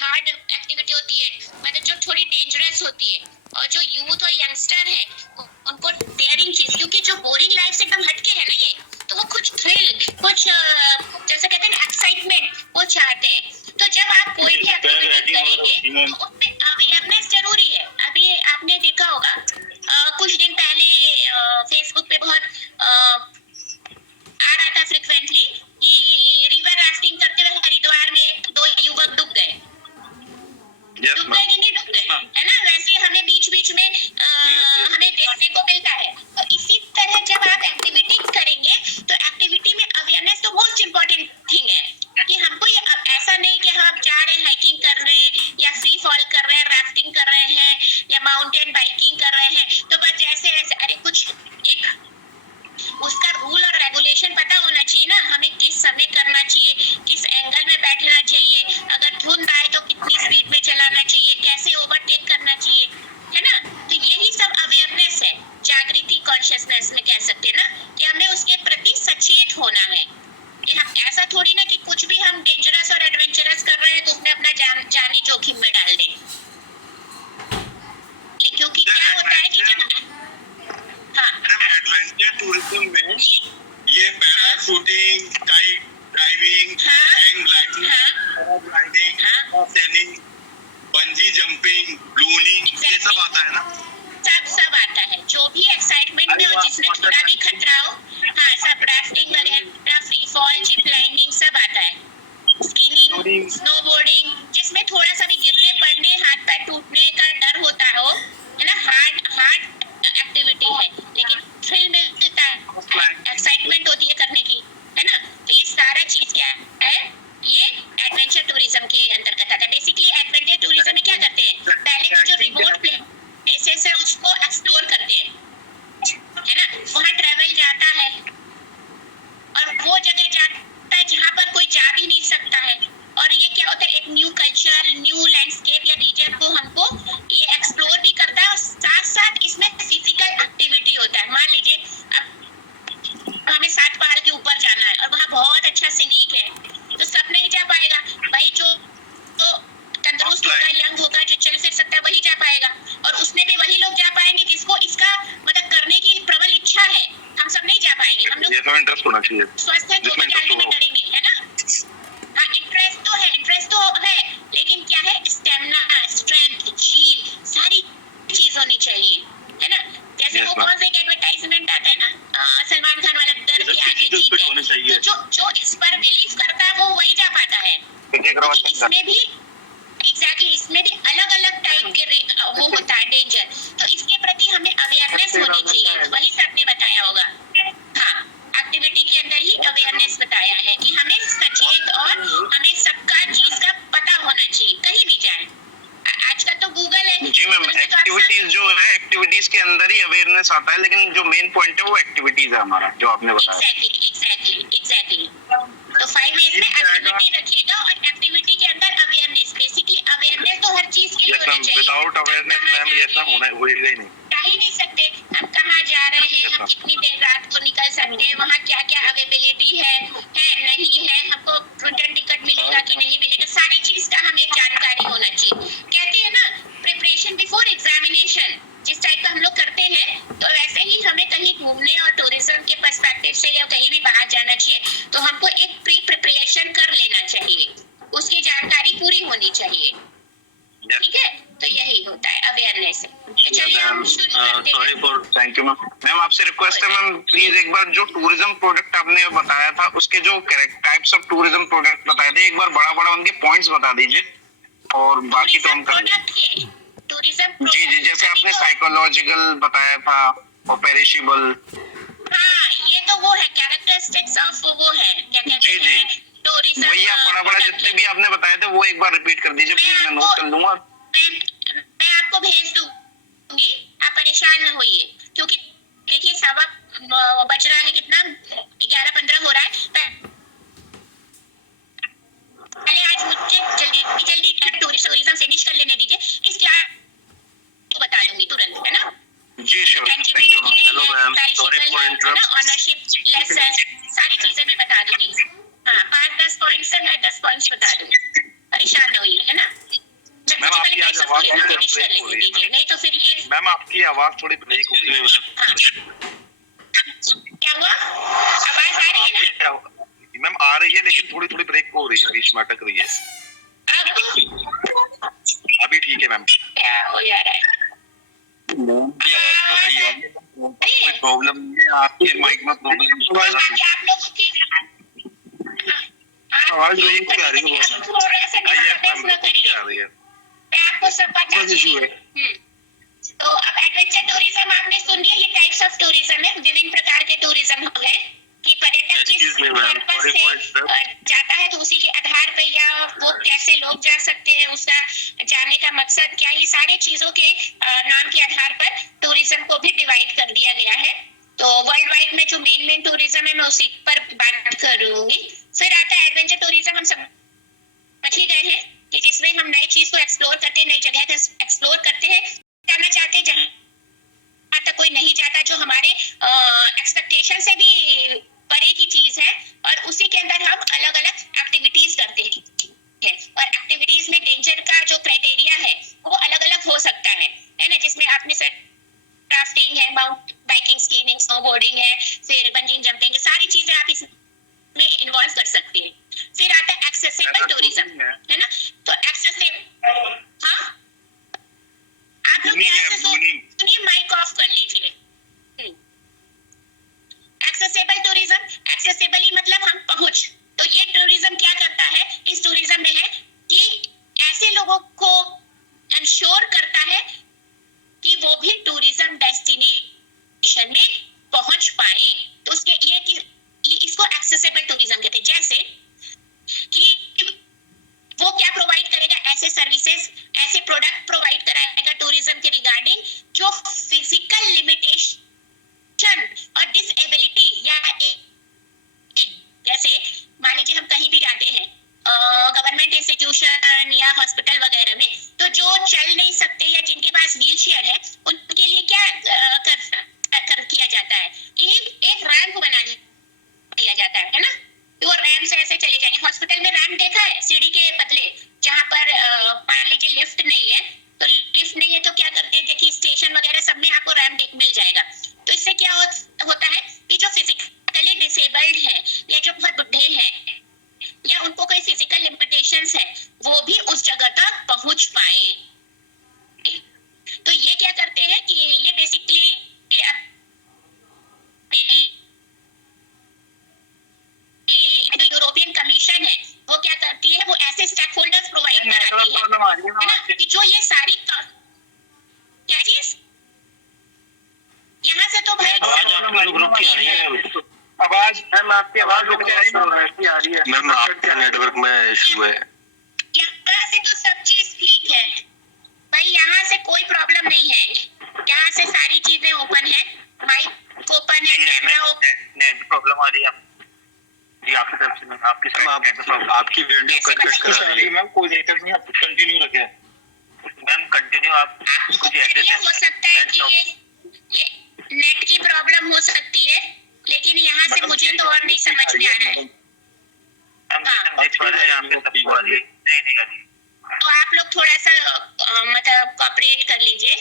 Hard activity होती है, मतलब जो थोड़ी डेंजरस होती है, और जो यूथ और यंगस्टर है उनको डेयरिंग चीज, क्योंकि जो बोरिंग लाइफ से एकदम हटके है ना ये, तो वो कुछ थ्रिल, कुछ जैसे कहते हैं एक्साइटमेंट वो चाहते हैं। तो जब आप कोई भी एक्टिविटी करेंगे तो उसमें अवेयरनेस जरूरी है। अभी आपने देखा होगा कुछ दिन पहले फेसबुक पे बहुत आ रहा था फ्रिक्वेंटली कि रिवर राफ्टिंग करते हुए हरिद्वार में 2 युवक डूब गए। डूब गए कि नहीं डूब गए, है ना? वैसे हमें बीच बीच में हमें देखने को मिलता है। तो इसी तरह जब आप एक्टिविटी करेंगे तो एक्टिविटी में अवेयरनेस तो मोस्ट इम्पोर्टेंट थिंग है कि हमको ये ऐसा नहीं कि हम जा रहे हैं हाइकिंग कर रहे हैं या फ्री फॉल कर रहे हैं, राफ्टिंग कर रहे हैं या माउंटेन बाइकिंग कर रहे हैं तो बस जैसे ऐसे, अरे कुछ एक उसका रूल और रेगुलेशन पता होना चाहिए ना, हमें किस समय करना चाहिए, किस एंगल में बैठना चाहिए, अगर धुंध आए तो कितनी स्पीड में चलाना चाहिए, कैसे ओवरटेक करना चाहिए, है ना? तो यही सब अवेयरनेस है, जागृति, कॉन्शियसनेस में कह सकते हैं ना, कि हमें उसके प्रति सचेत होना है कि हम ऐसा थोड़ी ना कि कुछ भी हम डेंजरस और एडवेंचरस कर रहे हैं तो उसमें अपना जानी जोखिम में डाल दें। क्योंकि क्या होता है कि जब एडवेंचर टूरिज्म में ये parachuting, kite diving, hang gliding, paragliding, sailing, bungee jumping, ballooning, ये सब आता है ना? सब आता है, जो भी एक्साइटमेंट में हो, जिसमें थोड़ा भी खतरा हो, हाँ सब, राफ्टिंग वगैरह, फ्री फॉल, जिप लाइनिंग सब आता है, स्कीइंग, स्नोबोर्डिंग, जिसमें थोड़ा सा भी गिरने पड़ने, हाथ पैर टूटने का डर होता हो, है ना? हार्ड एक्टिविटी है लेकिन थ्रिल मिलता है, एक्साइटमेंट होती है करने की, है ना? तो ये सारा चीज क्या है, ये एडवेंचर टूरिज्म के अंतर्गत आता है। बेसिकली एडवेंचर टूरिज्म में क्या करते हैं, पहले की जो रिमोट प्लेसेस है उसको एक्सप्लोर करते हैं, है ना? वहाँ ट्रैवल जाता है और वो जगह जाता है जहाँ पर कोई जा भी नहीं सकता है, और ये क्या होता है, एक न्यू कल्चर, न्यू लैंडस्केप या रीजन को हमको ये एक्सप्लोर भी करता है, और साथ साथ इसमें फिजिकल एक्टिविटी होता है। मान लीजिए अब हमें 7 पहाड़ के ऊपर जाना है और वहाँ बहुत अच्छा सीनिक है, तो सब नहीं जा पाएगा भाई, जो तो तंदुरुस्त होगा, यंग होगा, जो चल फिर सकता है वही जा पाएगा, और उसमें भी वही लोग जा पाएंगे जिसको इसका मतलब करने की प्रबल इच्छा है। हम सब नहीं जा पाएंगे, हम लोग इंटरेस्ट होना चाहिए, स्वस्थ है तो भी जाने में डरेंगे, है ना? हाँ, इंटरेस्ट तो है लेकिन क्या है, स्टेमिना, स्ट्रेंथ, झील, सारी चीज होनी चाहिए, है ना? जैसे वो कौन सा एक एडवर्टाइजमेंट आता है ना, सलमान खान वाला, डर के आगे जीत है, तो जो इस पर बिलीव करता है वो वही जा पाता है। इसमें भी इसमें भी अलग अलग टाइप के वो होता है डेंजर, तो इसके प्रति हमें अवेयरनेस होनी चाहिए, वही सर ने बताया होगा। हाँ, एक्टिविटी के अंदर ही अवेयरनेस बताया है कि हमें सचेत और हमें सबका चीज का पता होना चाहिए, कहीं भी जाए। आजकल तो गूगल है। जी मैम, एक्टिविटीज जो है, एक्टिविटीज के अंदर ही अवेयरनेस आता है, लेकिन जो मेन पॉइंट है वो एक्टिविटीज है हमारा, जो आपने बताया। एग्जैक्टली। तो 5 A's में एक्टिविटी रखिएगा और एक्टिविटी के अंदर अवेयरनेस, बेसिकली अवेयरनेस तो हर चीज के लिए होनी चाहिए। विदाउट अवेयरनेस मैम ये सब होना होएगा ही नहीं, जा ही नहीं सकते। हम कहाँ जा रहे हैं, हम कितनी देर रात को निकल सकते हैं, वहाँ क्या क्या अवेलेबिलिटी है नहीं है, हमको रिटर्न टिकट मिलेगा कि नहीं मिलेगा, सारी चीज का हमें जानकारी होना चाहिए। कहते हैं ना, प्रिपरेशन बिफोर एग्जामिनेशन, जिस टाइप का हम लोग करते हैं, तो वैसे ही हमें कहीं घूमने और टूरिज्म के पर्सपेक्टिव से या कहीं भी बाहर जाना चाहिए तो हमको एक प्री प्रिपरेशन कर लेना चाहिए, उसकी जानकारी पूरी होनी चाहिए, ठीक है? तो यही होता है अवेयरनेस। तो चलिए हम शुरू करते हैं। Thank you ma'am. मैम आपसे रिक्वेस्ट है मैम, प्लीज एक बार जो टूरिज्म प्रोडक्ट आपने बताया था उसके जो टाइप्स ऑफ टूरिज्म प्रोडक्ट बताए थे, एक बार बड़ा उनके पॉइंट्स बता दीजिए, और बाकी तो हम करेंगे। टूरिज्म जी, जैसे आपने साइकोलॉजिकल बताया था और पेरिशेबल। हाँ, ये तो वो है कैरेक्टरिस्टिक्स ऑफ वो है, क्या कहते हैं टूरिज्म। वही आप बड़ा जितने भी आपने बताए थे वो एक बार रिपीट कर दीजिए प्लीज, मैं नोट कर लूंगा। मैं आपको भेज दूंगी, आप परेशान न होइए, क्योंकि देखिए सवा बज रहा है, कितना 11:15 हो रहा है। पहले आज मुझे जल्दी टूरिज्म फिनिश कर लेने दीजिए, इस क्लास को बता दूंगी तुरंत, है ना? जी sure, thank you. Hello ma'am, sorry for interrupt. Ownership lesson, सारी चीजें मैं बता दूंगी। हाँ, 5-10 पॉइंट्स है, मैं 10 पॉइंट्स बता दूंगी, परेशान न होइए, है ना? चेंज कर लेने दीजिए, नहीं तो फिर ये मैम आपकी आवाज थोड़ी ब्रेक हो रही है। हाँ। क्या हुआ, आवाज आ रही है ना? मैम आ रही है लेकिन थोड़ी थोड़ी ब्रेक हो रही है, बीच में अटक रही है। अब अभी ठीक है मैम। क्या हो जा रहा है? आपकी आवाज तो सही है, कोई प्रॉब्लम नहीं है, आपके माइक में प्रॉब्लम नहीं है। आप लोगों की आवाज नहीं आ रही है, थोड़ा सा डिस्टर्बेंस न करिए, आ रही है। मैं आपको सब बता दूंगी। तो अब एडवेंचर टूरिज्म आपने सुन लिया, ये टाइप्स ऑफ टूरिज्म है, विभिन्न प्रकार के टूरिज्म हो गए कि पर्यटक किस पर्पस से जाता है, तो उसी के आधार पे या वो कैसे लोग जा सकते हैं, उसका जाने का मकसद क्या, ये सारे चीजों के नाम के आधार पर टूरिज्म को भी डिवाइड कर दिया गया है। तो वर्ल्ड वाइड में जो मेन टूरिज्म है मैं उसी पर बात करूंगी। फिर आता है एडवेंचर टूरिज्म, हम समझ ही गए हैं कि जिसमें हम नई चीज को एक्सप्लोर करते हैं, नई जगह को एक्सप्लोर करते हैं, जाना चाहते हैं जहाँ तक कोई नहीं जाता, जो हमारे एक्सपेक्टेशन से भी परे की चीज है, और उसी के अंदर हम अलग अलग एक्टिविटीज करते हैं। और एक्टिविटीज में डेंजर का जो क्राइटेरिया है वो अलग अलग हो सकता है ना, जिसमें आपने राफ्टिंग है, माउंट बाइकिंग, स्कीइंग, स्नोबोर्डिंग है, फिर बंजिंग जंपिंग, सारी चीजें आप इसमें इन्वॉल्व कर सकते हैं। फिर आता है एक्सेसिबल टूरिज्म, है ना, तो एक्सेसिबल, हाँ आप लोग ध्यान से सुनिए, माइक ऑफ कर लीजिए। एक्सेसिबल टूरिज्म, एक्सेसिबली मतलब हम पहुंच, तो ये टूरिज्म क्या करता है, इस टूरिज्म में है कि ऐसे लोगों को इंश्योर करता है कि वो भी टूरिज्म डेस्टिनेशन में पहुंच पाए, तो उसके ये इसको एक्सेसिबल टूरिज्म कहते हैं। जैसे कि वो क्या प्रोवाइड करेगा, ऐसे सर्विसेज, ऐसे प्रोडक्ट प्रोवाइड कराएगा टूरिज्म के रिगार्डिंग जो फिजिकल लिमिटेशन और डिसेबिलिटी या जैसे मान लीजिए हम कहीं भी जाते हैं गवर्नमेंट इंस्टीट्यूशन या हॉस्पिटल वगैरह में, तो जो चल नहीं सकते या जिनके पास व्हीलचेयर है उनके लिए क्या कर किया जाता है, एक रैंप बना दिया जाता है ना, तो वो रैंप से ऐसे चले जाएंगे। हॉस्पिटल में रैंप देखा है, सीढ़ी के बदले, जहाँ पर मान लीजिए लिफ्ट नहीं है, तो लिफ्ट नहीं है तो क्या करते हैं, देखिए स्टेशन वगैरह सब में आपको रैंप मिल जाएगा। तो इससे क्या होता है कि जो फिजिकली डिसेबल्ड है या जो बहुत बुढ़े हैं या उनको कोई फिजिकल लिमिटेशंस है, वो भी उस जगह तक पहुंच पाए। तो ये क्या करते हैं कि ये बेसिकली जो यूरोपियन कमीशन है वो क्या करती है, वो ऐसे स्टेक होल्डर्स प्रोवाइड कराती है ना, कि जो ये सारी क्या चीज, यहाँ से तो भाई आवाज मैम आपकी आवाज रुक आ रही है मैम, आपके नेटवर्क में इशू है। यहाँ से तो सब चीज ठीक है भाई, यहाँ से कोई प्रॉब्लम नहीं है, यहाँ से सारी चीजें ओपन है, माइक ओपन है, कैमरा ओपन। नेट प्रॉब्लम आ रही है जी आपकी तरफ से मैम, आपकी आपकी वीडियो कट कर रही है मैम, कोई दिक्कत नहीं, आप कंटिन्यू रखें मैम, कंटिन्यू आप कुछ ऐसे हो सकता है कि ये नेट की प्रॉब्लम हो सकती है, लेकिन यहाँ से मुझे तो और नहीं समझ में आ रहा है। तो आप लोग थोड़ा सा मतलब कोऑपरेट कर लीजिए,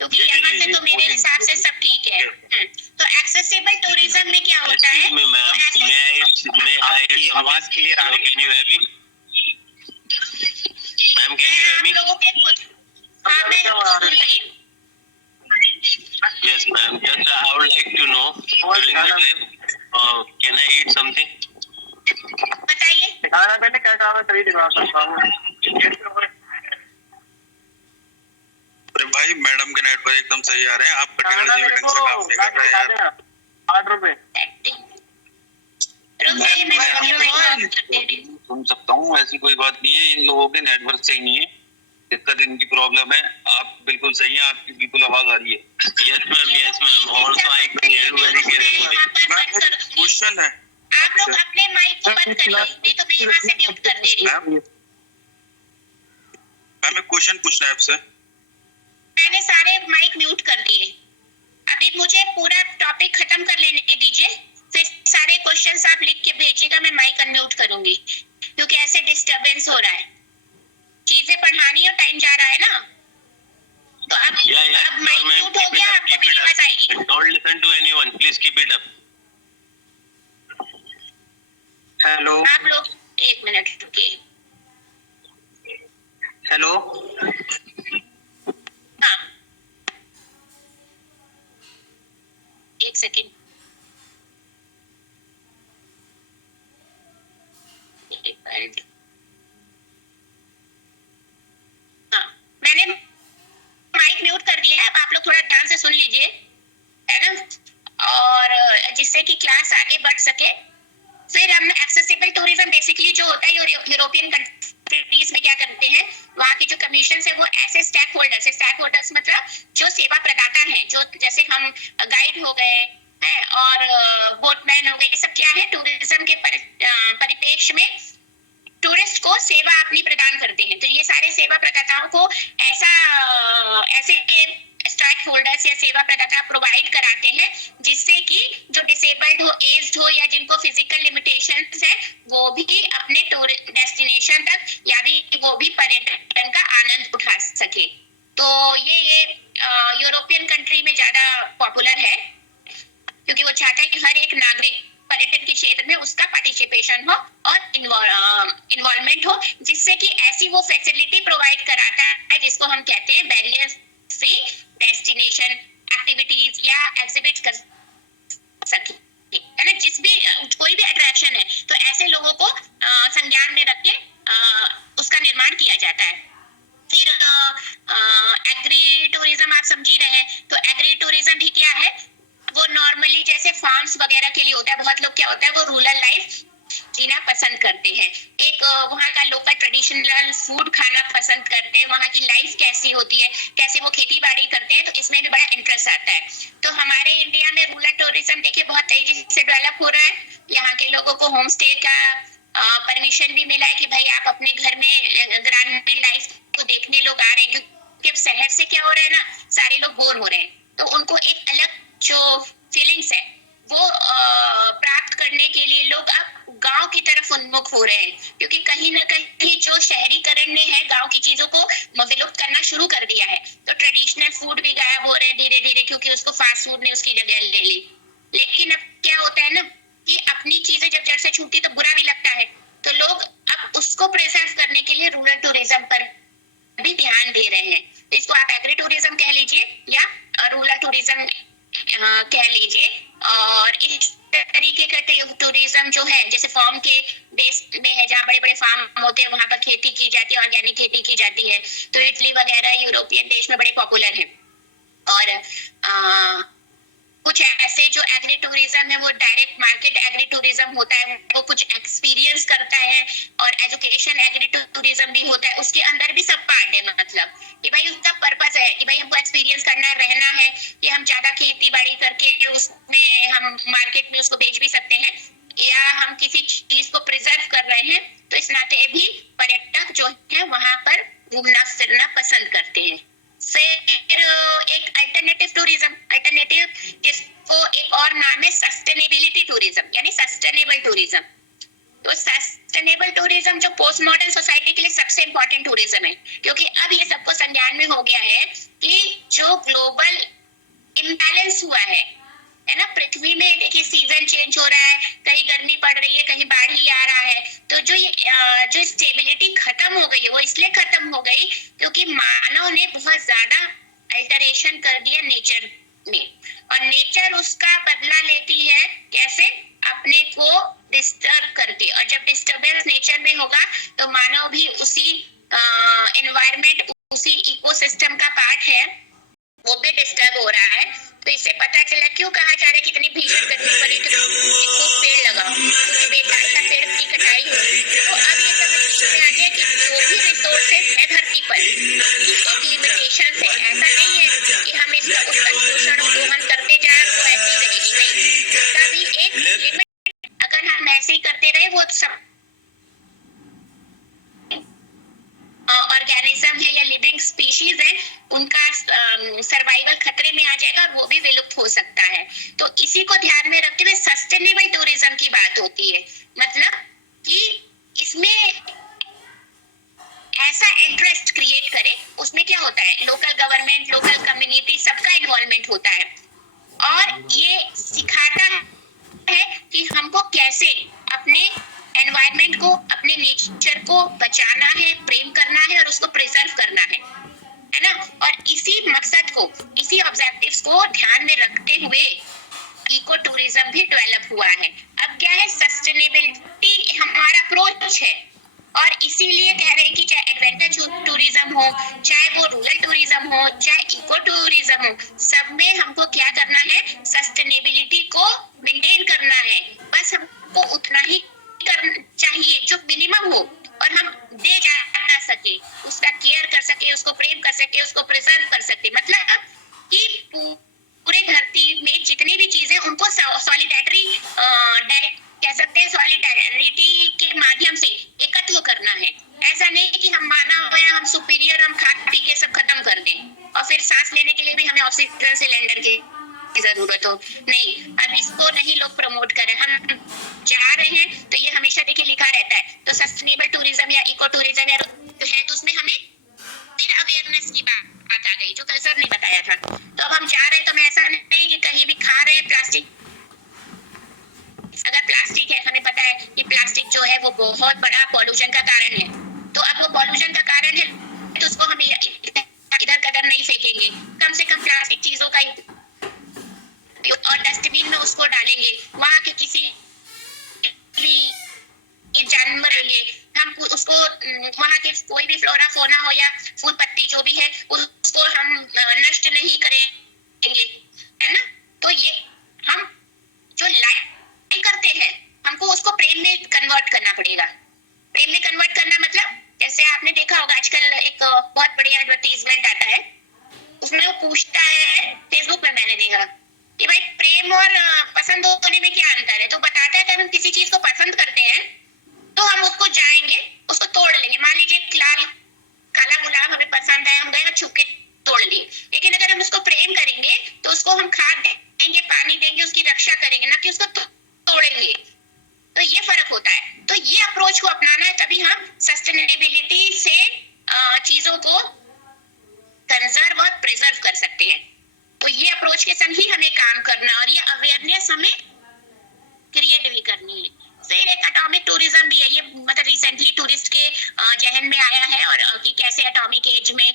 क्योंकि यहाँ से तो मेरे हिसाब से सब ठीक है। तो एक्सेसिबल टूरिज्म में क्या होता है, आवाज क्लियर आ रही है ma'am, can you hear me? लोगों के खुद, हाँ मैं सुन रही हूँ। Yes, ma'am. Just I would like to know, can I eat something? बताइए। खाना पहले क्या काम है तभी दिखा सकता हूँ। अरे भाई मैडम के नेटवर्क एकदम सही आ रहे हैं, आप कटेगा जी ढंग से काम नहीं कर रहे हैं। 8 रुपए सुन सकता हूँ, ऐसी कोई बात नहीं है, इन लोगों के नेटवर्क सही नहीं है, दिक्कत इनकी प्रॉब्लम है। आप बिल्कुल सही है, आपकी बिल्कुल आवाज आ रही है। Yes ma'am also I can hear you very clearly. Question है, आप लोग अपने माइक को बंद करिए, नहीं तो मैं यहाँ से म्यूट कर दे रही हूँ। मैम एक क्वेश्चन पूछना है आपसे। मैंने सारे माइक म्यूट कर दिए, अभी मुझे पूरा टॉपिक खत्म कर लेने दीजिए, फिर सारे क्वेश्चंस आप लिख के भेजिएगा, मैं माइक अनम्यूट करूंगी, क्योंकि ऐसे डिस्टरबेंस हो रहा है, चीजें पढ़ानी और टाइम जा रहा है ना। तो अब माइक म्यूट हो गया, आपको मेरी आवाज आएगी? Don't listen to anyone. Please keep it up. Hello आप लोग 1 मिनट रुकिए। हेलो हाँ, 1 सेकेंड। हाँ, मैंने माइक म्यूट कर दिया है, अब आप लोग थोड़ा ध्यान से सुन लीजिए, है ना, और जिससे कि क्लास आगे बढ़ सके। फिर हम एक्सेसिबल टूरिज्म बेसिकली जो होता है यूरोपियन कंट्रीज में क्या करते हैं, वहाँ की जो कमीशन है वो ऐसे स्टेक होल्डर्स मतलब जो सेवा प्रदाता हैं, जो जैसे हम गाइड हो गए हैं और बोटमैन हो गए, ये सब क्या है, टूरिज्म के परिप्रेक्ष्य में टूरिस्ट को सेवा अपनी प्रदान करते हैं। तो ये सारे सेवा प्रदाताओं को ऐसे स्टेक होल्डर्स या सेवा प्रदाता प्रोवाइड कराते हैं, जिससे कि जो डिसेबल्ड हो, एज्ड हो या जिनको फिजिकल लिमिटेशंस है, वो भी अपने डेस्टिनेशन तक यानी वो भी पर्यटन का आनंद उठा सके। तो ये यूरोपियन कंट्री में ज्यादा पॉपुलर है, क्योंकि वो चाहता है कि हर एक नागरिक पर्यटन के क्षेत्र में उसका पार्टिसिपेशन हो और इन्वॉल्वमेंट हो, जिससे कि ऐसी वो फैसिलिटी प्रोवाइड कराता है जिसको हम कहते हैं बैरियर फ्री डेस्टिनेशन एक्टिविटीज या एग्जिबिट कर सके, है ना। जिस भी कोई भी अट्रैक्शन है तो ऐसे लोगों को संज्ञान में रख के उसका निर्माण किया जाता है। फिर एग्री टूरिज्म आप समझ ही रहे हैं, तो एग्री टूरिज्म भी क्या है, वो नॉर्मली जैसे फार्म्स वगैरह के लिए होता है। बहुत लोग क्या होता है, वो रूरल लाइफ जीना पसंद करते हैं, एक वहाँ का लोकल ट्रेडिशनल फूड खाना पसंद करते हैं, वहाँ की लाइफ कैसी होती है, कैसे वो खेती बाड़ी करते हैं, तो इसमें भी बड़ा इंटरेस्ट आता है। तो हमारे इंडिया में रूरल टूरिज्म देखिए बहुत तेजी से डेवलप हो रहा है। यहाँ के लोगों को होम स्टे का परमिशन भी मिला है कि भाई आप अपने घर में ग्रामीण लाइफ को देखने लोग आ रहे हैं, क्योंकि अब शहर से क्या हो रहा है ना, सारे लोग बोर हो रहे हैं, तो उनको एक अलग जो फीलिंग्स है वो प्राप्त करने के लिए लोग अब गांव की तरफ उन्मुख हो रहे हैं, क्योंकि कहीं ना कहीं जो शहरीकरण ने है गांव की चीजों को विलुप्त करना शुरू कर दिया है। तो ट्रेडिशनल फूड भी गायब हो रहे हैं धीरे धीरे, क्योंकि उसको फास्ट फूड ने उसकी जगह ले ली। लेकिन अब क्या होता है ना कि अपनी चीजें जब जड़ से छूटती तो बुरा भी लगता है, तो लोग अब उसको प्रिजर्व करने के लिए रूरल टूरिज्म पर भी ध्यान दे रहे हैं। तो इसको आप एग्री टूरिज्म कह लीजिए या रूरल टूरिज्म कह लीजिए। और इस तरीके का टूरिज्म जो है, जैसे फार्म के देश में है जहाँ बड़े बड़े फार्म होते हैं, वहां पर खेती की जाती है, ऑर्गेनिक खेती की जाती है, तो इटली वगैरह यूरोपियन देश में बड़े पॉपुलर है। और कुछ ऐसे जो एग्री टूरिज्म है वो डायरेक्ट मार्केट एग्री टूरिज्म होता है, वो कुछ एक्सपीरियंस करता है, और एजुकेशन एग्री टूरिज्म भी होता है। उसके अंदर भी सब पार्ट है, मतलब कि भाई उसका पर्पस है कि भाई हमको एक्सपीरियंस करना रहना है, कि हम ज्यादा खेती बाड़ी करके उसमें हम मार्केट में उसको बेच भी सकते हैं, या हम किसी चीज को प्रिजर्व कर रहे हैं, तो इस नाते भी पर्यटक जो है वहां पर घूमना फिरना पसंद करते हैं। फिर एक अल्टरनेटिव टूरिज्म, जिसको एक और नाम है सस्टेनेबिलिटी टूरिज्म, यानी सस्टेनेबल टूरिज्म। तो सस्टेनेबल टूरिज्म जो पोस्ट मॉडर्न सोसाइटी के लिए सबसे इंपॉर्टेंट टूरिज्म है, क्योंकि अब ये सबको संज्ञान में हो गया है कि जो ग्लोबल इम्बैलेंस हुआ है ना, पृथ्वी में देखिए सीजन चेंज हो रहा है, कहीं गर्मी पड़ रही है, कहीं बाढ़ ही आ रहा है, तो जो स्टेबिलिटी खत्म हो गई है वो इसलिए खत्म हो गई क्योंकि मानव ने बहुत ज्यादा अल्टरेशन कर दिया नेचर में, और नेचर उसका बदला लेती है कैसे, अपने को डिस्टर्ब करके। और जब डिस्टर्बेंस नेचर में होगा तो मानव भी उसी एनवायरनमेंट, उसी इकोसिस्टम का पार्ट है, वो भी डिस्टर्ब हो रहा है। तो इससे पता चला क्यों कहा जा रहा है कितनी भीषण गर्मी पड़ी, तो खूब पेड़ लगाओ, क्योंकि बेकार का पेड़ की कटाई हुई। तो अब ये समझ में आ गया कि जो भी रिसोर्सेज है धरती पर एक लिमिटेशन है, ऐसा नहीं है कि हम इसका उत्पादन दोहन करते जा रहे, वो ऐसी रहेगी नहीं, इसका भी एक लिमिट, अगर हम ऐसे ही करते रहे वो सब ऑर्गेनिज्म है या लिविंग स्पीशीज है उनका सर्वाइवल खतरे में आ जाएगा, वो भी विलुप्त हो सकता है। तो इसी को ध्यान में रखते हुए सस्टेनेबल टूरिज्म की बात होती है, मतलब कि इसमें ऐसा इंटरेस्ट क्रिएट करे। उसमें क्या होता है, लोकल गवर्नमेंट, लोकल कम्युनिटी, सबका इन्वॉल्वमेंट होता है। और ये सिखाता है कि हमको कैसे अपने एनवायरनमेंट को, अपने नेचर को बचाना है, प्रेम करना है और उसको प्रिजर्व करना है ना। और इसी मकसद को, इसी ऑब्जेक्टिव्स को ध्यान में रखते हुए इको टूरिज्म भी डेवलप हुआ है। अब क्या है, सस्टेनेबिलिटी हमारा अप्रोच है और इसीलिए कह रहे हैं कि चाहे एडवेंचर टूरिज्म हो, चाहे वो रूरल टूरिज्म हो, चाहे इको टूरिज्म हो, सब में हमको क्या करना है, सस्टेनेबिलिटी को मेंटेन करना है। बस हमको उतना ही करना चाहिए जो मिनिमम हो और हम दे जा सके, उसका केयर कर सके, उसको प्रेम कर सके, उसको प्रिजर्व कर सके। मतलब कि पूरे धरती में जितनी भी चीजें उनको सॉलिडेरिटी डायरेक्ट कह सकते हैं, सॉलिडेरिटी के माध्यम से एकत्व करना है। ऐसा नहीं कि हम मानव हैं, हम सुपीरियर, हम खा पी के सब खत्म कर दें और फिर सांस लेने के लिए भी हमें ऑक्सीजन सिलेंडर की जरूरत हो। नहीं, अब इसको नहीं लोग प्रमोट करें। हम जा रहे हैं तो ये हमेशा देखिए लिखा रहता है, तो सस्टेनेबल टूरिज्म या इको टूरिज्म या है तो उसमें हमें फिर अवेयरनेस की बात आ गई जो कल सर ने बताया था। तो अब हम जा रहे हैं तो मैं ऐसा नहीं कि कहीं भी खा रहे हैं प्लास्टिक। अगर प्लास्टिक है, हमें पता है कि प्लास्टिक जो है वो बहुत बड़ा पॉल्यूशन का कारण है, तो अब वो पॉल्यूशन का कारण है तो उसको हम इधर कदर नहीं फेंकेंगे, कम से कम प्लास्टिक चीजों का और डस्टबिन में उसको डालेंगे। वहाँ के किसी भी जानवर लिए हम उसको, वहाँ के कोई भी फ्लोरा फोना हो या फूल पत्ती जो भी है उसको हम नष्ट नहीं करेंगे, है ना। तो ये हम जो लाइक करते हैं हमको उसको प्रेम में कन्वर्ट करना पड़ेगा। प्रेम में कन्वर्ट करना मतलब जैसे आपने देखा होगा आजकल एक बहुत बड़ी एडवर्टाइजमेंट आता है, उसमें वो पूछता है, फेसबुक पे मैंने देखा कि भाई प्रेम और पसंद होने में क्या अंतर है। तो बताता है कि हम किसी चीज को पसंद करते हैं तो हम उसको जाएंगे, उसको तोड़ लेंगे। मान लीजिए लाल काला गुलाब हमें पसंद है, हम गए और छुप के तोड़ लिए। लेकिन अगर हम उसको प्रेम करेंगे तो उसको हम खाद देंगे, पानी देंगे, उसकी रक्षा करेंगे, ना कि उसको तोड़ेंगे। तो ये फर्क होता है। तो ये अप्रोच को अपनाना है, तभी हम सस्टेनेबिलिटी से चीजों को कंजर्व और प्रिजर्व कर सकते हैं। तो ये अप्रोच के संग ही हमें काम करना और ये अवेयरनेस हमें क्रिएट भी करनी है। फिर एक एटॉमिक टूरिज्म भी है, ये मतलब रिसेंटली टूरिस्ट के जहन में आया है और कि कैसे एटॉमिक एज में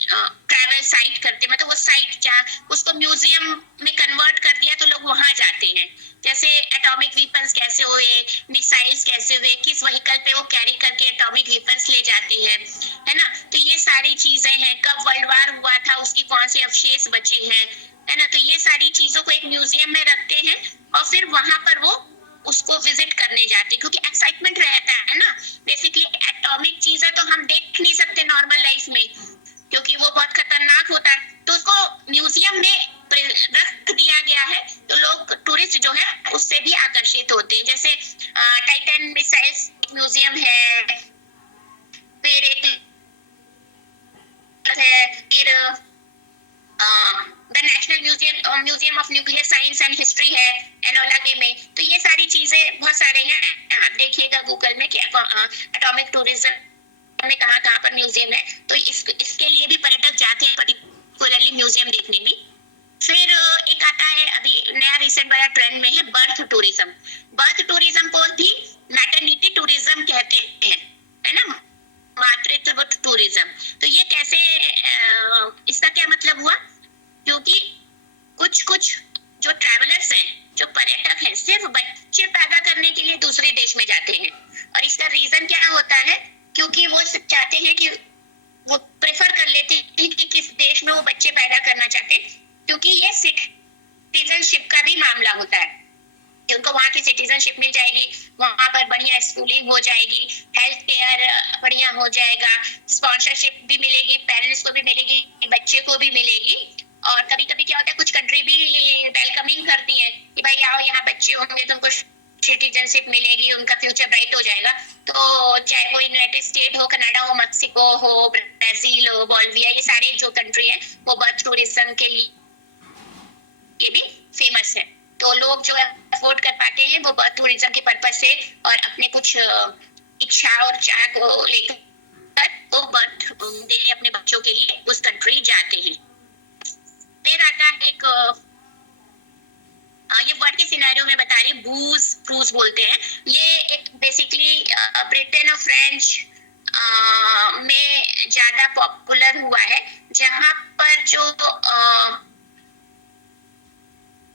ट्रैवल साइट करते, मतलब वो साइट जहाँ उसको म्यूजियम में कन्वर्ट कर दिया तो लोग वहां जाते हैं। जैसे एटॉमिक वेपन्स कैसे हुए, मिसाइल्स कैसे हुए, किस व्हीकल पे वो कैरी करके एटॉमिक वेपन्स ले जाते हैं, है ना। तो ये सारी चीजें हैं, कब वर्ल्ड वार हुआ था उसकी कौन से अवशेष बचे हैं, है ना। तो ये सारी चीजों को एक म्यूजियम में रखते हैं और फिर वहां पर वो उसको विजिट करने जाते हैं, क्योंकि एक्साइटमेंट रहता है ना। बेसिकली एटॉमिक चीजें तो हम देख नहीं सकते नॉर्मल लाइफ में क्योंकि वो बहुत खतरनाक होता है, तो उसको म्यूजियम में रख दिया गया है तो लोग, टूरिस्ट जो है उससे भी आकर्षित होते हैं। जैसे टाइटन मिसाइल्स म्यूजियम है, फिर एक है, फिर the national museum of nuclear science and history है एनोला के में। तो ये सारी चीजें बहुत सारे हैं, आप देखिएगा गूगल में कि एटॉमिक टूरिज्म में कहाँ पर म्यूजियम है। तो इसके लिए भी पर्यटक जाते हैं, पर्टिकुलरली म्यूजियम देखने भी। फिर एक आता है अभी नया रिसेंट बड़ा ट्रेंड में है बर्थ टूरिज्म। बर्थ टूरिज्म को भी मैटरनिटी टूरिज्म कहते हैं, है ना, मातृत्व टूरिज्म। तो ये कैसे, इसका क्या मतलब हुआ, क्योंकि कुछ जो ट्रैवलर्स हैं, जो पर्यटक हैं, सिर्फ बच्चे पैदा करने के लिए दूसरे देश में जाते हैं। और इसका रीजन क्या होता है, क्योंकि वो चाहते हैं कि वो प्रेफर कर लेते हैं कि किस देश में वो बच्चे पैदा करना चाहते हैं, क्योंकि ये सिटीजनशिप का भी मामला होता है। उनको वहाँ की सिटीजनशिप मिल जाएगी, वहाँ पर बढ़िया स्कूलिंग हो जाएगी, हेल्थ केयर बढ़िया हो जाएगा, स्पॉन्सरशिप भी मिलेगी, पेरेंट्स को भी मिलेगी, बच्चे को भी मिलेगी। और कभी कभी क्या होता है, कुछ कंट्री भी वेलकमिंग करती है कि भाई आओ, यहाँ बच्चे होंगे, तुमको सिटीजनशिप मिलेगी, उनका फ्यूचर ब्राइट हो जाएगा। तो चाहे वो यूनाइटेड स्टेट हो, कनाडा हो, मैक्सिको हो, ब्राजील हो, बोलिविया, ये सारे जो कंट्री है वो बर्थ टूरिज्म के लिए ये भी फेमस है। तो लोग जो अफोर्ड कर पाते हैं वो बर्थ टूरिज्म के पर्पज से और अपने कुछ इच्छा और चाह को लेकर वो बर्थ देने अपने बच्चों के लिए उस कंट्री जाते हैं। फिर आता है एक ये वर्ड के सिनेरियो में बता रही बूज क्रूज बोलते हैं। ये एक बेसिकली ब्रिटेन और फ्रेंच में ज्यादा पॉपुलर हुआ है, जहां पर जो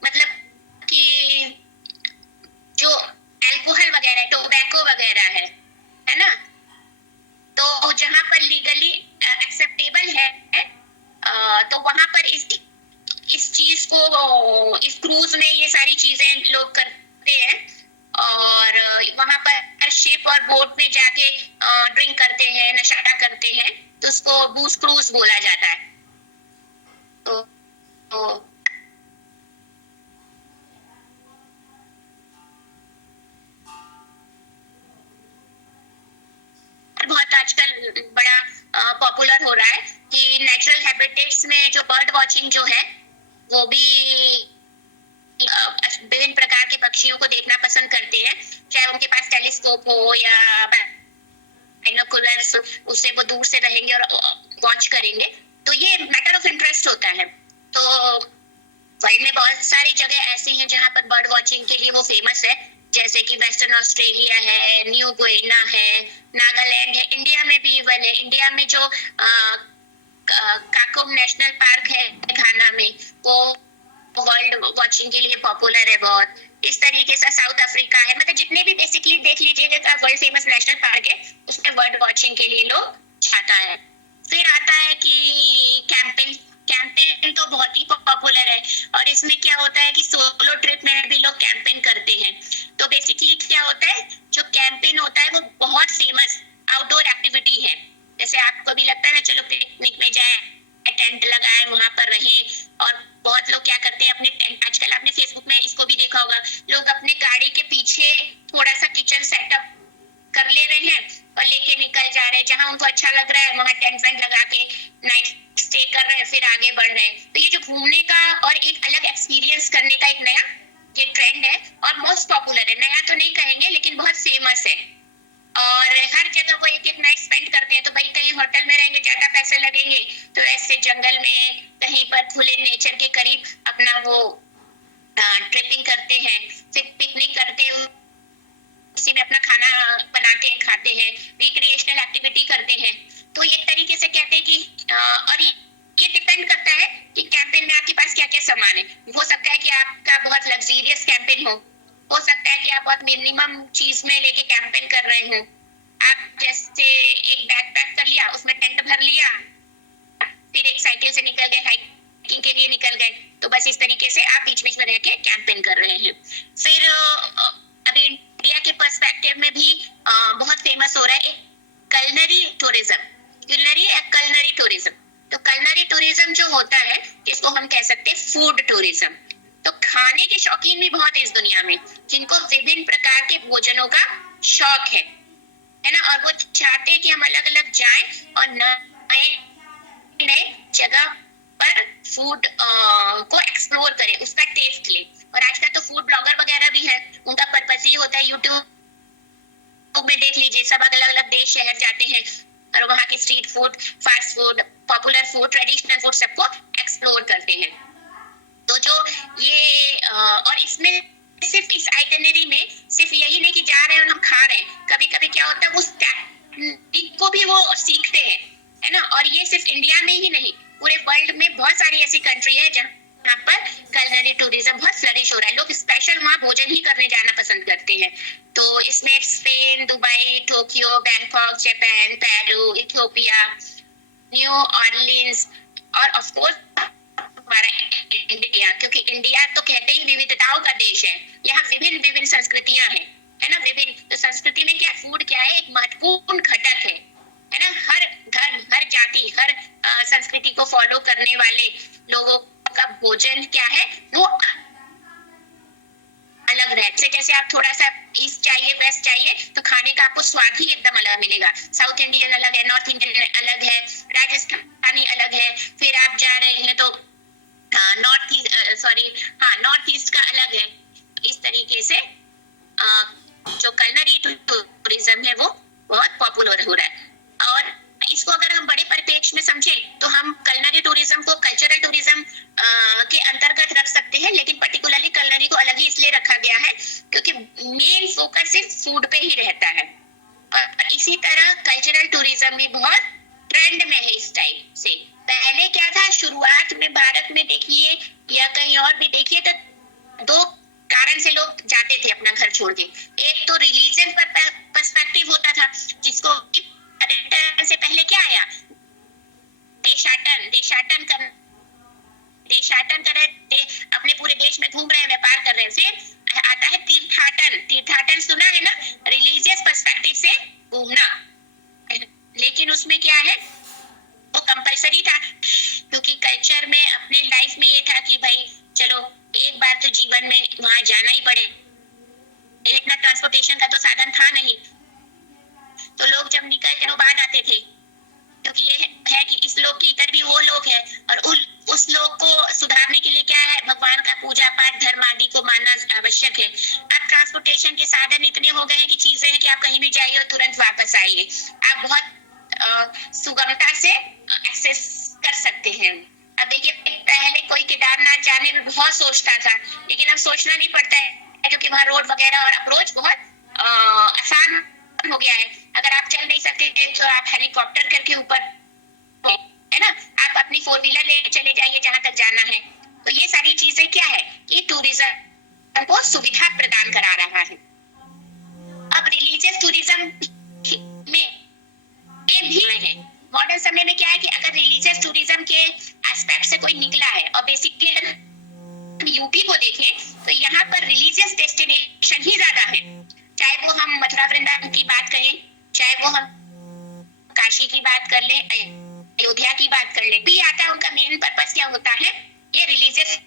मतलब कि जो अल्कोहल वगैरह टोबैको वगैरह है ना, तो जहां पर लीगली एक्सेप्टेबल है तो वहां पर इस चीज को इस क्रूज में ये सारी चीजें लोग करते हैं और वहां पर शिप और बोट में जाके ड्रिंक करते हैं, नशा करते हैं, तो उसको बूज क्रूज बोला जाता है। तो बहुत आजकल बड़ा पॉपुलर हो रहा है कि नेचुरल हैबिटेट्स में जो बर्ड वॉचिंग जो है वो भी विभिन्न प्रकार के पक्षियों को देखना पसंद करते हैं, चाहे उनके पास टेलीस्कोप हो या बाइनोकुलर्स, उससे वो दूर से रहेंगे और वॉच करेंगे। तो ये मैटर ऑफ इंटरेस्ट होता है। तो वर्ल्ड में बहुत सारी जगह ऐसी हैं जहां पर बर्ड वॉचिंग के लिए वो फेमस है, जैसे कि वेस्टर्न ऑस्ट्रेलिया है, न्यू गुइना है, नागालैंड है, इंडिया में भी इवन है। इंडिया में जो काकोम नेशनल पार्क है घाना में, वो वर्ल्ड वॉचिंग के लिए पॉपुलर है बहुत। इस तरीके से साउथ अफ्रीका है, मतलब जितने भी बेसिकली देख लीजिएगा वर्ल्ड फेमस नेशनल पार्क है उसमें बर्ड वॉचिंग के लिए लोग जाता है। फिर आता है कि कैंपिंग। कैंपिंग तो बहुत ही पॉपुलर है और इसमें क्या होता है कि सोलो ट्रिप में भी लोग कैंपिंग करते हैं। तो बेसिकली क्या होता है, जो कैंपिंग होता है वो बहुत फेमस आउटडोर एक्टिविटी है। जैसे आपको भी लगता है ना, चलो पिकनिक में जाए, टेंट लगाए, वहां पर रहे, और बहुत लोग क्या करते हैं अपने टेंट, आजकल आपने फेसबुक में इसको भी देखा होगा, लोग अपने गाड़ी के पीछे थोड़ा सा किचन सेटअप कर ले रहे हैं और लेके निकल जा रहे हैं, जहां उनको अच्छा लग रहा है वहां टेंट वेंट लगा के नाइट स्टे कर रहे हैं, फिर आगे बढ़ रहे हैं। तो ये जो घूमने का और एक अलग एक्सपीरियंस करने का एक नया ये ट्रेंड है और मोस्ट पॉपुलर है। नया तो नहीं कहेंगे लेकिन बहुत फेमस है और हर जगह वो एक एक नाइट स्पेंड करते हैं। तो भाई कहीं होटल में रहेंगे ज्यादा पैसे लगेंगे, तो ऐसे जंगल में कहीं पर खुले नेचर के करीब अपना वो ट्रिपिंग करते हैं, फिर पिकनिक करते हैं, उसी में अपना खाना बना के खाते हैं, रिक्रिएशनल एक्टिविटी करते हैं। तो ये तरीके से कहते हैं कि और ये डिपेंड करता है कि कैंपेन में आपके पास क्या क्या सामान है। हो सकता है कि आपका बहुत लग्जरियस कैंपेन हो सकता है कि आप बहुत मिनिमम चीज में लेके कैंपेन कर रहे हो। आप जैसे एक बैग पैक कर लिया, उसमें टेंट भर लिया, फिर एक साइकिल से निकल गए, हाइकिंग के लिए निकल गए, तो बस इस तरीके से आप बीच बीच में रह के कैंपेन कर रहे हैं। फिर अभी इंडिया के पर्सपेक्टिव में भी बहुत फेमस हो रहा है एक कल्नरी टूरिज्म। कल्नरी टूरिज्म, तो कल्नरी टूरिज्म जो होता है इसको हम कह सकते हैं फूड टूरिज्म। तो खाने के शौकीन भी बहुत है इस दुनिया में, जिनको विभिन्न प्रकार के भोजनों का शौक है ना, और वो चाहते हैं कि हम अलग अलग जाएं और नए जगह पर फूड को एक्सप्लोर करें, उसका टेस्ट लें। और आजकल तो फूड ब्लॉगर वगैरह भी है, उनका पर्पस ही होता है यूट्यूब में देख लीजिए, सब अलग अलग देश शहर जाते हैं और वहाँ के street food, fast food, popular food, traditional food सबको एक्सप्लोर करते हैं। तो जो ये और इसमें सिर्फ इस आइटनरी में सिर्फ यही नहीं कि जा रहे हैं और हम खा रहे हैं, कभी कभी क्या होता है वो टेक्निक को भी वो सीखते हैं, है ना। और ये सिर्फ इंडिया में ही नहीं, पूरे वर्ल्ड में बहुत सारी ऐसी कंट्री है जहाँ पर कल्नरी टूरिज्म बहुत फ्लरिश हो रहा है। लोग स्पेशल वहाँ भोजन ही करने जाना पसंद करते हैं। तो इसमें Spain, Dubai, Tokyo, Bangkok, Japan, Peru, Ethiopia, new Orleans और ऑफ कोर्स हमारा इंडिया, क्योंकि इंडिया तो कहते ही विविधताओं का देश है। यहाँ विभिन्न विभिन्न संस्कृतियां हैं, है ना। विभिन्न तो संस्कृति में क्या फूड क्या है, एक महत्वपूर्ण घटक है ना। हर धर्म, हर जाति, हर संस्कृति को फॉलो करने वाले लोगों का भोजन क्या है वो अलग रहता है। जैसे आप थोड़ा सा ईस्ट चाहिए, वेस्ट चाहिए, तो खाने का आपको स्वाद ही एकदम अलग मिलेगा। साउथ इंडियन अलग है, नॉर्थ इंडियन अलग है, राजस्थानी अलग है, फिर आप जा रहे हैं तो नॉर्थ ईस्ट का अलग है। इस तरीके से जो कल्नरी टूरिज्म है वो बहुत पॉपुलर हो रहा है और इसको ही रहता है। और इसी तरह कल्चरल टूरिज्म भी बहुत ट्रेंड में है इस टाइप से। पहले क्या था, शुरुआत में भारत में देखिए या कहीं और भी देखिए तो दो कारण से लोग जाते थे अपना घर छोड़ के। एक तो रिलीजन पर पर्सपेक्टिव होता था, जिसको पर्यटन से पहले क्या आया, देशाटन कर रहे, अपने पूरे देश में घूम रहे हैं, व्यापार कर रहे हैं। फिर आता है तीर्थाटन सुना है ना, रिलीजियस पर्सपेक्टिव से घूमना। लेकिन उसमें क्या है, वो कंपलसरी था, क्योंकि कल्चर में अपने लाइफ में ये था कि भाई चलो एक बार तो जीवन में वहां जाना ही पड़े। इतना ट्रांसपोर्टेशन का तो साधन था नहीं, तो लोग जब निकल के बाद आते थे, क्योंकि ये है कि इस लोग की इधर भी वो लोग है, और उस लोग को सुधारने के लिए क्या है, भगवान का पूजा पाठ धर्म आदि को मानना आवश्यक है। अब ट्रांसपोर्टेशन के साधन इतने हो गए हैं कि चीजें हैं कि आप कहीं भी जाइए और तुरंत वापस आइए, आप बहुत सुगमता से एक्सेस कर सकते हैं। अब देखिए, पहले कोई केदारनाथ जाने में बहुत सोचता था, लेकिन अब सोचना नहीं पड़ता है, क्योंकि वहाँ रोड वगैरह और अप्रोच बहुत आसान हो गया है। अगर आप चल नहीं सकते तो आप हेलीकॉप्टर करके ऊपर, है ना, आप अपनी 4 व्हीलर ले चले जाइए जहां तक जाना है। तो ये सारी चीजें क्या है कि टूरिज्म को सुविधा प्रदान करा रहा है। अब रिलीजियस टूरिज्म में भी है। मॉडर्न समय में क्या है कि अगर रिलीजियस टूरिज्म के एस्पेक्ट से कोई निकला है, और बेसिकली यूपी को देखें तो यहाँ पर रिलीजियस डेस्टिनेशन ही ज्यादा है। चाहे वो हम मथुरा वृंदावन की बात करें, चाहे वो हम काशी की बात कर ले, अयोध्या की बात कर ले, भी आता है। उनका मेन पर्पस क्या होता है, ये रिलीजियस।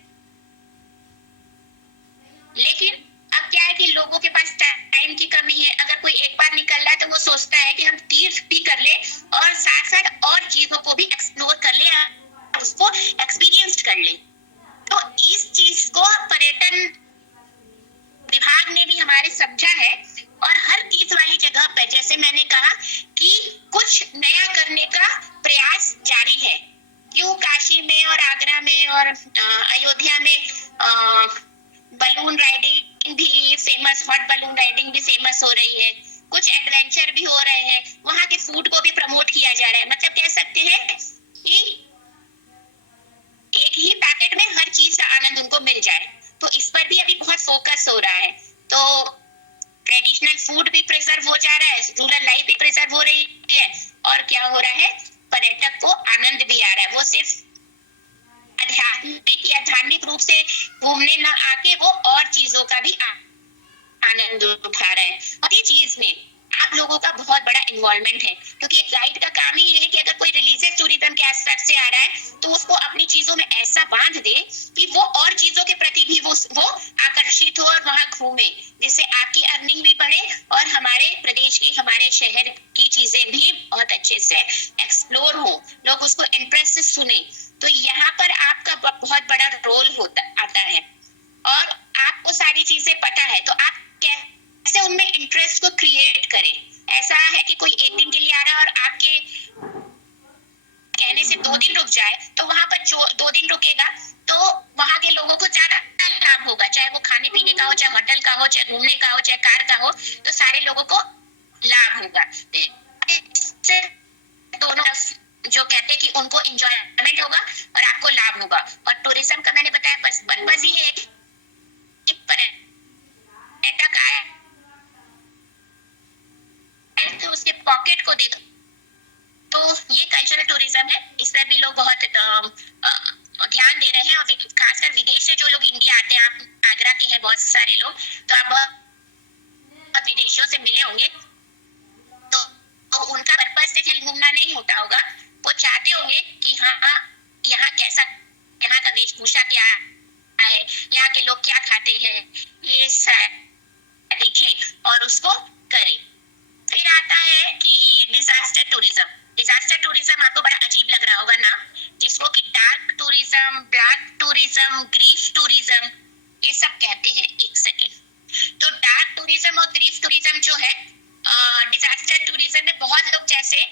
लेकिन अब क्या है कि लोगों के पास टाइम की कमी है। अगर कोई एक बार निकल रहा है तो वो सोचता है कि हम तीर्थ भी कर ले और साथ साथ और चीजों को भी एक्सप्लोर कर ले, उसको एक्सपीरियंस कर ले। तो इस चीज को पर्यटन विभाग ने भी हमारे समझा है, और हर तीर्थ वाली जगह पर, जैसे मैंने कहा कि कुछ नया करने का प्रयास जारी है। क्यों काशी में और आगरा में और अयोध्या में बलून राइडिंग भी फेमस, हॉट बलून राइडिंग भी फेमस हो रही है, कुछ एडवेंचर भी हो रहे हैं, वहां के फूड को भी प्रमोट किया जा रहा है। मतलब कह सकते हैं कि एक ही पैकेट में हर चीज का आनंद उनको मिल जाए। तो इस पर भी अभी बहुत फोकस हो रहा है। तो ट्रेडिशनल फूड भी प्रिजर्व हो जा रहा है, रूरल लाइफ भी प्रिजर्व हो रही है, और क्या हो रहा है, पर्यटक को आनंद भी आ रहा है। वो सिर्फ आध्यात्मिक या धार्मिक रूप से घूमने न आके वो और चीजों का भी आनंद उठा रहे हैं। और ये चीज में आप लोगों का बहुत बड़ा इन्वॉल्वमेंट है, क्योंकि गाइड का काम ही ये है कि अगर कोई रिलीजियस टूरिज्म के एस्पेक्ट से आ रहा है तो उसको अपनी चीजों में ऐसा बांध दे कि वो और चीजों के प्रति भी वो आकर्षित हो और वहां घूमे, जिससे आपकी अर्निंग भी बढ़े और हमारे प्रदेश की, हमारे शहर की चीजें भी बहुत अच्छे से एक्सप्लोर हो, लोग उसको इंटरेस्ट से सुने। तो यहाँ पर आपका बहुत बड़ा रोल आता है, और आपको सारी चीजें पता है, तो आप कैसे उनमें इंटरेस्ट को क्रिएट करें। ऐसा है कि कोई एक दिन के लिए आ रहा है और आपके कहने से 2 दिन रुक जाए, तो वहां पर जो 2 दिन रुकेगा तो वहां के लोगों को ज्यादा लाभ होगा, चाहे वो खाने पीने का हो, चाहे होटल का हो, चाहे घूमने का हो, चाहे कार का हो, तो सारे लोगों को लाभ होगा। दोनों जो कहते हैं कि उनको एंजॉयमेंट होगा और आपको लाभ होगा। और टूरिज्म का मैंने बताया पर्पस ही है कि पर्यटक आए तो उसके पॉकेट को देखो। तो ये कल्चरल टूरिज्म है, इस पर भी लोग बहुत ध्यान दे रहे हैं, और खासकर विदेश से जो लोग इंडिया आते हैं, आप आगरा के हैं बहुत सारे लोग, तो आप बहुत विदेशियों से मिले होंगे, तो उनका पर्पस से खाली घूमना नहीं होता होगा, वो चाहते होंगे कि हाँ यहाँ कैसा, यहाँ का वेशभूषा क्या है, यहाँ के लोग क्या खाते हैं, ये देखें और उसको करें। फिर आता है कि डिजास्टर टूरिज्म। डिजास्टर टूरिज्म आपको बड़ा अजीब लग रहा होगा नाम, जिसको कि dark tourism, black tourism, grief tourism, ये सब कहते हैं। एक सेकेंड, तो डार्क टूरिज्म और ग्रीफ टूरिज्म जो है, डिजास्टर टूरिज्म में बहुत लोग जैसे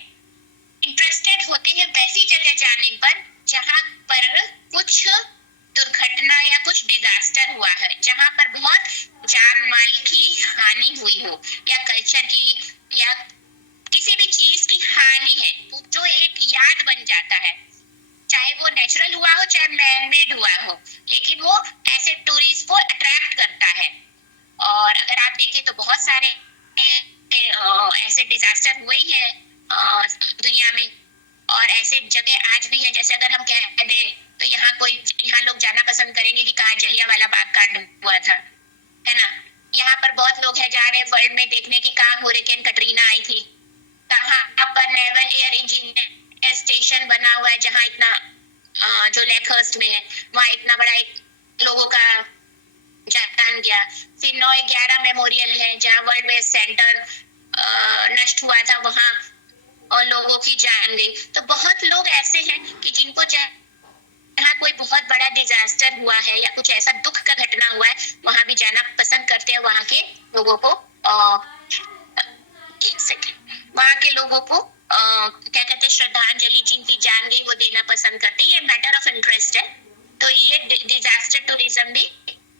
इंटरेस्टेड होते हैं वैसी जगह जाने पर जहां पर कुछ दुर्घटना या कुछ डिजास्टर हुआ है जहां पर बहुत जान माल की हानि हुई हो या कल्चर की या किसी भी चीज की हानि है, जो एक याद बन जाता है, चाहे वो नेचुरल हुआ हो चाहे मैन मेड हुआ हो, लेकिन वो ऐसे टूरिस्ट को अट्रैक्ट करता है। और अगर आप देखें तो बहुत सारे ऐसे डिजास्टर हुए ही हैं दुनिया में, और ऐसे जगह आज भी है। जैसे अगर हम कह दें तो यहाँ लोग जाना पसंद करेंगे कि कहाँ जलियांवाला बाग कांड हुआ था, है ना। यहाँ पर बहुत लोग हैं जा रहे हैं वर्ल्ड में देखने की कहाँ हुरिकेन कटरीना आई थी, कहाँ पर नेवल एयर इंजीनियर स्टेशन बना हुआ है जहाँ इतना जो लेकहर्स्ट में है वहाँ इतना बड़ा एक लोगों का जान गया। फिर 9/11 मेमोरियल है जहाँ वर्ल्ड वेस्ट सेंटर नष्ट हुआ था, वहाँ और लोगों की जान गई। तो बहुत लोग ऐसे हैं कि जिनको जहाँ कोई बहुत बड़ा डिजास्टर हुआ है या कुछ ऐसा दुख का घटना हुआ है वहां भी जाना पसंद करते हैं। वहां के लोगों को वहां के लोगों को क्या कहते हैं, श्रद्धांजलि जिनकी जान गई वो देना पसंद करते हैं। ये मैटर ऑफ इंटरेस्ट है। तो ये डिजास्टर टूरिज्म भी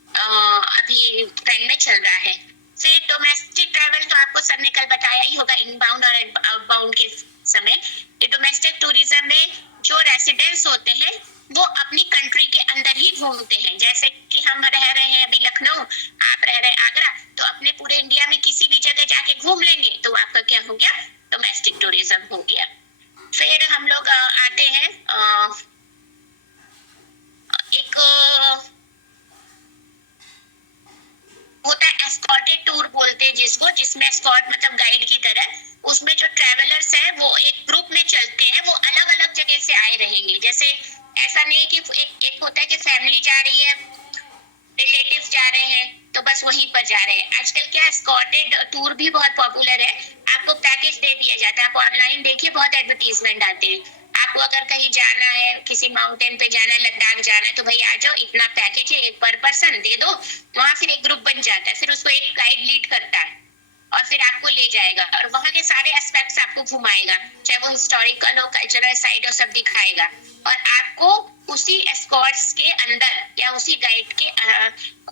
अभी ट्रेंड में चल रहा है। फिर डोमेस्टिक ट्रैवल तो आपको सर ने कल बताया ही होगा, इनबाउंड और आउटबाउंड के समय। ये डोमेस्टिक टूरिज्म में जो रेसिडेंट्स होते हैं वो अपनी कंट्री के अंदर ही घूमते हैं। जैसे कि हम रह रहे हैं अभी लखनऊ, आप रह रहे हैं आगरा, तो अपने पूरे इंडिया में किसी भी जगह जाके घूम लेंगे तो आपका क्या हो गया, डोमेस्टिक टूरिज्म हो गया। फिर हम लोग आते हैं एक होता है एस्कॉर्टेड टूर बोलते हैं जिसको, जिसमें एस्कॉर्ट मतलब गाइड की तरह, उसमें जो ट्रैवलर्स हैं वो एक ग्रुप में चलते हैं, वो अलग अलग जगह से आए रहेंगे। जैसे ऐसा नहीं कि एक होता है कि फैमिली जा रही है, रिलेटिव्स जा रहे हैं तो बस वहीं पर जा रहे हैं। आजकल क्या एस्कॉर्टेड टूर भी बहुत पॉपुलर है, आपको पैकेज दे दिया जाता है। आप ऑनलाइन देखिए बहुत एडवर्टीजमेंट आते हैं, आपको अगर कहीं जाना है, किसी माउंटेन पे जाना है, लद्दाख जाना है, तो भाई आ जाओ, इतना पैकेज है, एक पर पर्सन दे दो। वहां फिर एक ग्रुप बन जाता है, फिर उसको एक गाइड लीड करता है और फिर आपको ले जाएगा और वहां के सारे एस्पेक्ट्स आपको घुमाएगा, चाहे वो हिस्टोरिकल हो, कल्चरल साइड हो, सब दिखाएगा। और आपको उसी एस्कॉर्ट्स के अंदर या उसी गाइड के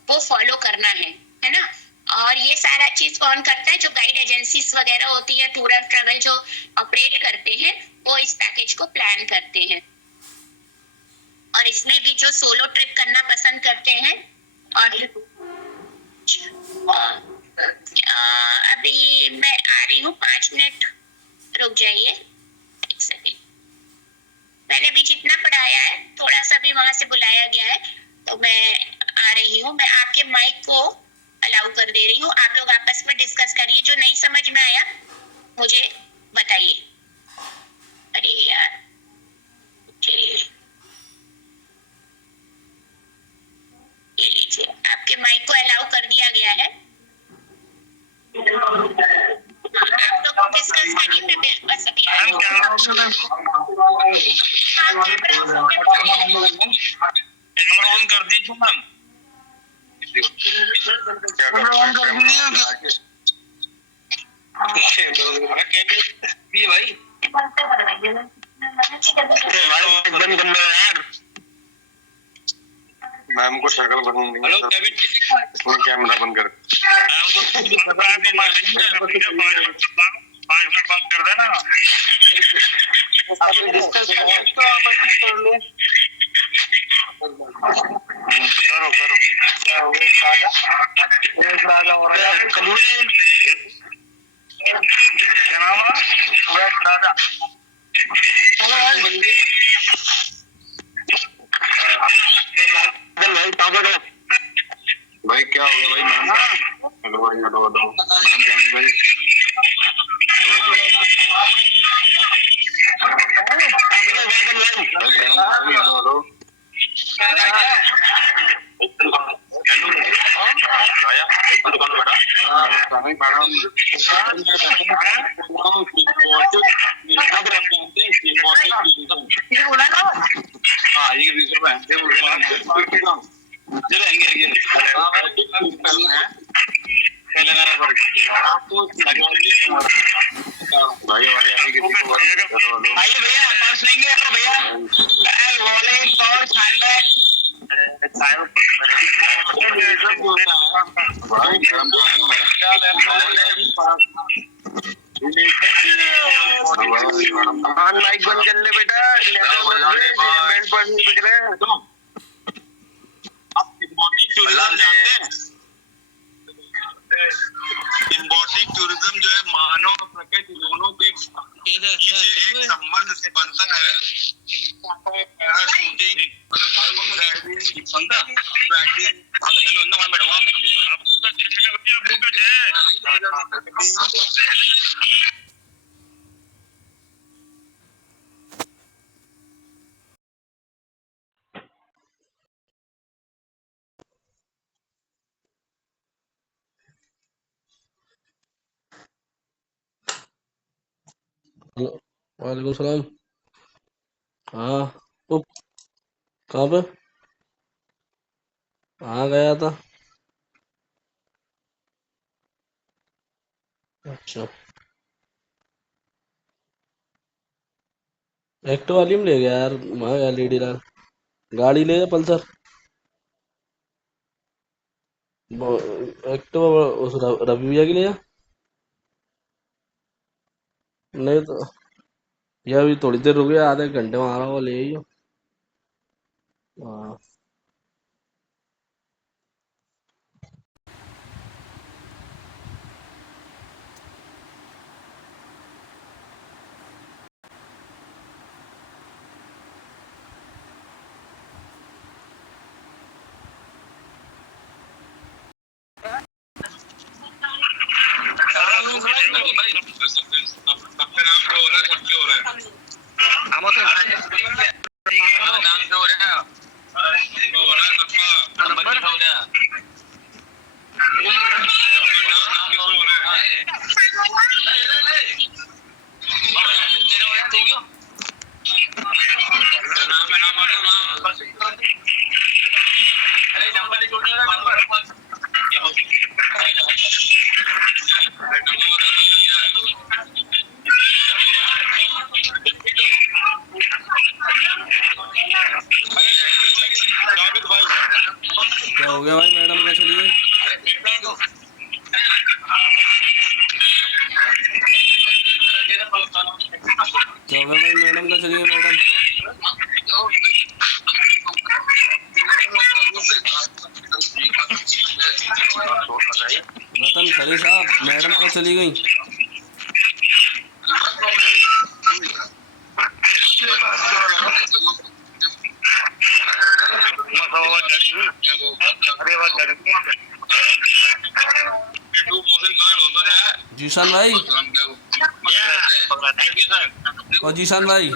वो फॉलो करना है ना। और ये सारा चीज कौन करता है, जो गाइड एजेंसीज वगैरह होती है, टूर एंड ट्रैवल जो ऑपरेट करते हैं, वो इस पैकेज को प्लान करते हैं। और इसमें भी जो सोलो ट्रिप करना पसंद करते हैं और अभी मैं आ रही हूँ, 5 मिनट रुक जाइए, एक सेकंड। मैंने भी जितना पढ़ाया है थोड़ा सा भी वहां से बुलाया गया है, तो मैं आ रही हूँ। मैं आपके माइक को अलाउ कर दे रही हूँ, आप लोग आपस में डिस्कस करिए। जो नहीं समझ में आया मुझे बताइए। अरे यार, ये लीजिए, आपके माइक को अलाउ कर दिया गया है। आप लोग डिस्कस करिए, मैं बस अभी कैमरा ऑन कर दीजिए मैम। भाई मैम को शक्ल बननी है, इसमें कैमरा बंद कर। 5 मिनट बंद कर देना। करो क्या नाम है? भाई क्या हो गया भाई, नाम हेलो भाई, हेलो हेलो, नाम क्या है भाई? हेलो भाई आइए भैया, पर्स लेंगे तो भैया, वॉलेट, पर्स, हैंडबैग हाँ माइक बंद कर ले बेटा, बेल्ट पर नहीं बिक रहे हैं। आप सिम्बोटिक टूरिज्म जानते हैं? सिम्बोटिक टूरिज्म जो है मानव और प्रकृति दोनों के बीच एक संबंध से बनता है। पैराशूटिंग, हेलो, वालेकुम सलाम। हाँ। तो कहाँ पे? हाँ गया था। अच्छा, एक्टिवा वाली में ले गया यार, वहाँ गया लेडी लाल। गाड़ी ले जा पल्सर। एक्टिवा उस रवि भैया की ले जा। नहीं तो ये अभी थोड़ी देर रुक गया, आधे घंटे में आ रहा हूँ, ले आइयो। हाँ। सबके नाम पे हो रहा है, सबके हो रहा है। नाम से हो रहा है, सबका नंबर हो गया। क्या हो गया भाई, मैडम का चली गई? क्या हो गया भाई, मैडम का चली गई मैडम? रतन खरे साहब, मैडम का चली गई? जीशान भाई, और जीशान भाई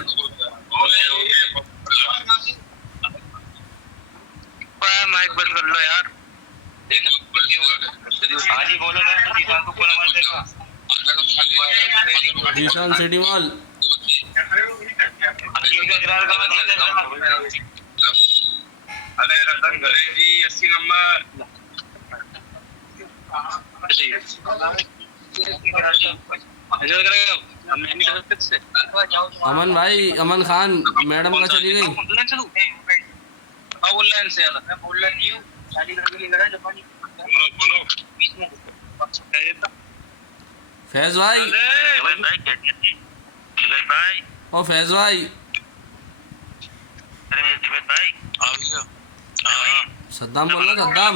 माइक बंद कर लो यार। आज ही बोलो ना, जीशान को पूरा मार देगा। Zeeshan city mall. अरे रतन घरे जी 80 नंबर। अमन भाई, अमन खान, मैडम का चली गई? फैज भाई, ओ फैज भाई, सद्दाम बोल रहा, सद्दाम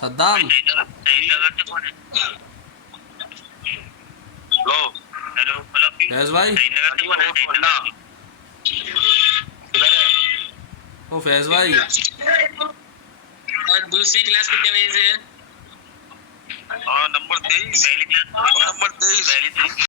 सद्दाम। फैज भाई, ओ फैज भाई, और दूसरी क्लास कितने बजे से है? नंबर 23।